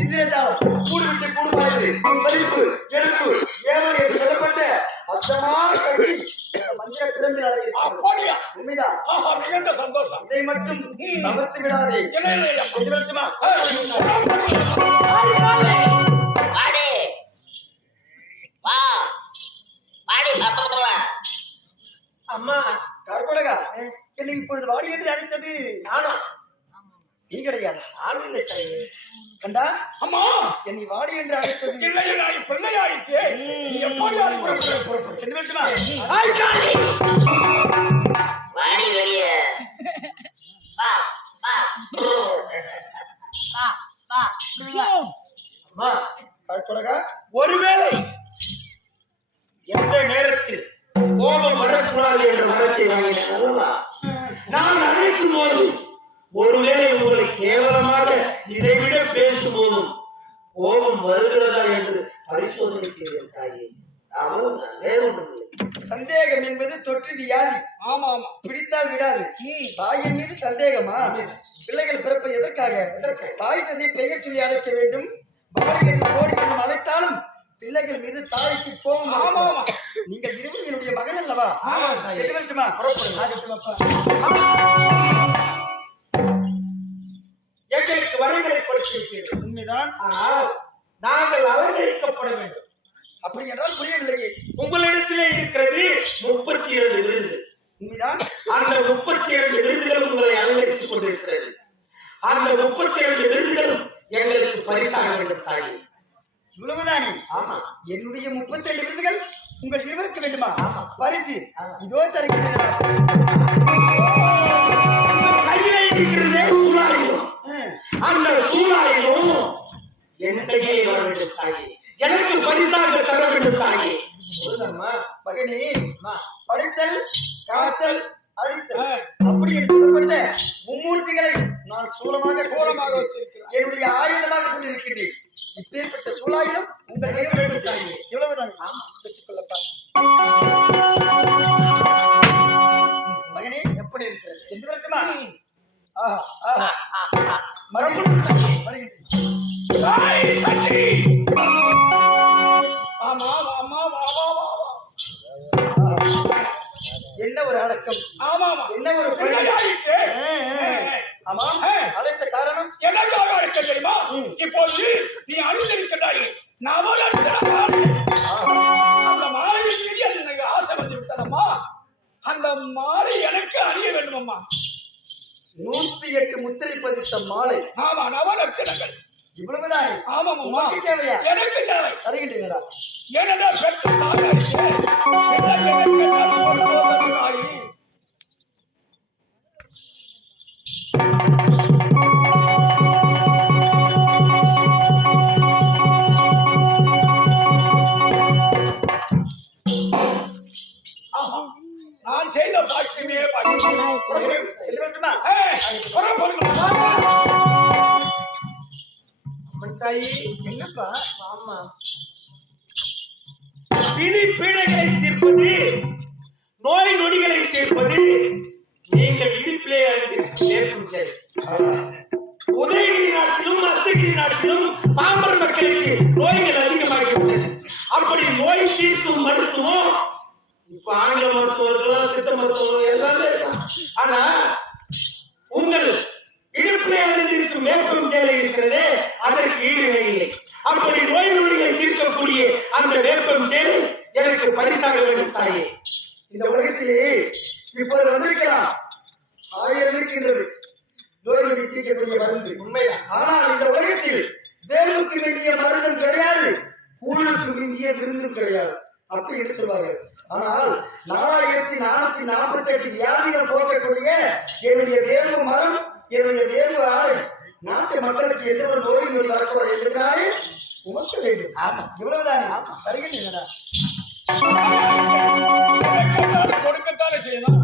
இந்திரஜாலம் கூடு விட்டு கூடு பாயுது பறிப்பு எடுப்பு ஏவல் என்று சொல்லப்பட்ட அஷ்டமான சக்தி இந்த மந்திர உண்மைதான். மிகுந்த சந்தோஷம். இதை மட்டும் தவிர்த்து விடாதே. இல்லை இல்லை இல்லை. சென்று வரட்டுமா அம்மா. கற்படகா என்னை இப்பொழுது வாடி என்று அழைத்தது நானா? நீ கிடையாது? தாயே. கண்டா? அம்மா என்னை வாடி என்று அழைத்தது. இல்லை இல்லை பிள்ளை ஆயிடுச்சு எப்படி. சென்று வாடி வெளியே. வா வா. வா வா. அம்மா ஒருவேளை எந்த நேரத்தில் கோபம் வரக்கூடாது என்ற வாங்கினாலும் நான் அழைக்கும் போது ஒருவேளை உங்களை கேவலமாக இதைவிட பேசும்போதும் கோபம் வருகிறதா என்று பரிசோதனை செய்தேன் தாயே சந்தேகம் என்பது தொற்று வியாதி. ஆமா ஆமா பிடித்தால் விடாது. தாயின் மீது சந்தேகமா? பிள்ளைகள் பிறப்பை எதற்காக? தாய் தந்தை பெயர் சொல்லி அழைக்க வேண்டும். வாடி என்று கோடி என்று அழைத்தாலும் பிள்ளைகள் மீது தாய்க்கு கோபம் ஆமா. ஆமா. நீங்கள் இருவரும் என்னுடைய மகன் அல்லவா. சென்று வரட்டுமா? வரங்களை கொடுத்திருக்கிறேன் உண்மைதான்? ஆனால் நாங்கள் அலங்கரிக்கப்பட வேண்டும். அப்படி என்றால் புரியவில்லையே. உங்களிடத்திலே இருக்கிறது முப்பத்தி இரண்டு விருதுகள். உண்மைதான்? அந்த முப்பத்தி இரண்டு விருதுகள் உங்களை அலங்கரித்துக் கொண்டிருக்கிறது. அந்த முப்பத்தி இரண்டு விருதுகளும் எங்களுக்கு பரிசாக வேண்டும் தாயே. இவ்வளவுதானே? ஆமா. என்னுடைய முப்பத்தி ரெண்டு விருதுகள் உங்கள் இருவருக்கு வேண்டுமா? பரிசு. இதோ தருகிறேன். என் கையிலே வர வேண்டும் தாயே எனக்கு பரிசாக தர வேண்டும் தாயே. மகனே அம்மா, படைத்தல் காத்தல் அழித்தல். அப்படி என்று சொல்லப்பட்ட மும்மூர்த்திகளை நான் சூலமாக சூலமாக கொண்டிருக்கிறேன். வச்சிருக்கிறார். என்னுடைய ஆயுதமாக கொண்டிருக்கின்றேன் இப்பேற்பட்ட சூலாயுதம் உங்கள் இருவரும் தாயே இவ்வளவுதான் வச்சுக்கொள்ளப்பா மகனே எப்படி இருக்கிறது சென்று வரட்டுமா ஆஹா ஆஹா மறுபடியும் என்ன ஒரு அடக்கம்? ஆமா என்ன ஒரு. அழைத்த காரணம்? எதற்காக அழைத்த தெரியுமா? இப்போது நீ அணிந்திருக்கிறாய் அந்த மாலையின் மீது எனக்கு ஆசை வந்து விட்டதம்மா அந்த மாலை எனக்கு அணிய வேண்டுமம்மா. நூத்தி எட்டு முத்திரை பதித்த மாலை. ஆமா நவரத்தினங்கள். இவ்வளவுதானே அம்மா உனக்கு தேவையா? எனக்கு தேவை. தருகின்றீங்களா ஏனென்றால் பெற்ற தாயி? நான் செய்த பாக்கியமே பாக்கியம். அம்மன் தாயே என்னப்பா? ஆமா. பிணி பீடைகளை தீர்ப்பது நோய் நொடிகளை தீர்ப்பது நீங்கள் இடுப்பிலே சேலை உதயகிரி நாட்டிலும் அஸ்தகிரி நாட்டிலும் பாமர மக்களுக்கு நோய்கள் அதிகமாகிவிட்டது. அப்படி நோய் தீர்க்கும் மருத்துவம் இப்ப ஆங்கில மருத்துவம் இருக்கலாம் சித்த மருத்துவம் எல்லாமே இருக்கலாம் ஆனா உங்கள் இடுப்பிலே வேப்பம் சேலை இருக்கிறதே அதற்கு ஈடு இல்லை. அப்படி நோய் நொடிகளை தீர்க்கக்கூடிய அந்த வேப்பம் சேலை எனக்கு பரிசாக வேண்டும் தாயே. இந்த உலகத்திலே இப்போது வந்திருக்கலாம். ஆயிரம் இருக்கின்றது. நோய் நொடி தீர்க்கக்கூடிய மருந்து. உண்மைதான் ஆனால் இந்த உலகத்தில் வேலுக்கு மிஞ்சிய மருந்தும் கிடையாது கூழுக்கு மிஞ்சிய விருந்தும் கிடையாது. அப்படி என்று சொல்வார்கள். ஆனால் நாலாயிரத்தி நானூத்தி நாற்பத்தி எட்டு வியாதிகள் போக்கக்கூடிய என்னுடைய வேம்பு மரம் என்னுடைய வேம்பு ஆடை நாட்டு மக்களுக்கு எந்த ஒரு நோய் நொடி வரக்கூடாது என்பதனாலே உமக்க வேண்டும். ஆமா இவ்வளவுதானே? வருகின்றன எனக்கு எல்லாரும் கொடுக்கத்தானே செய்யணும்?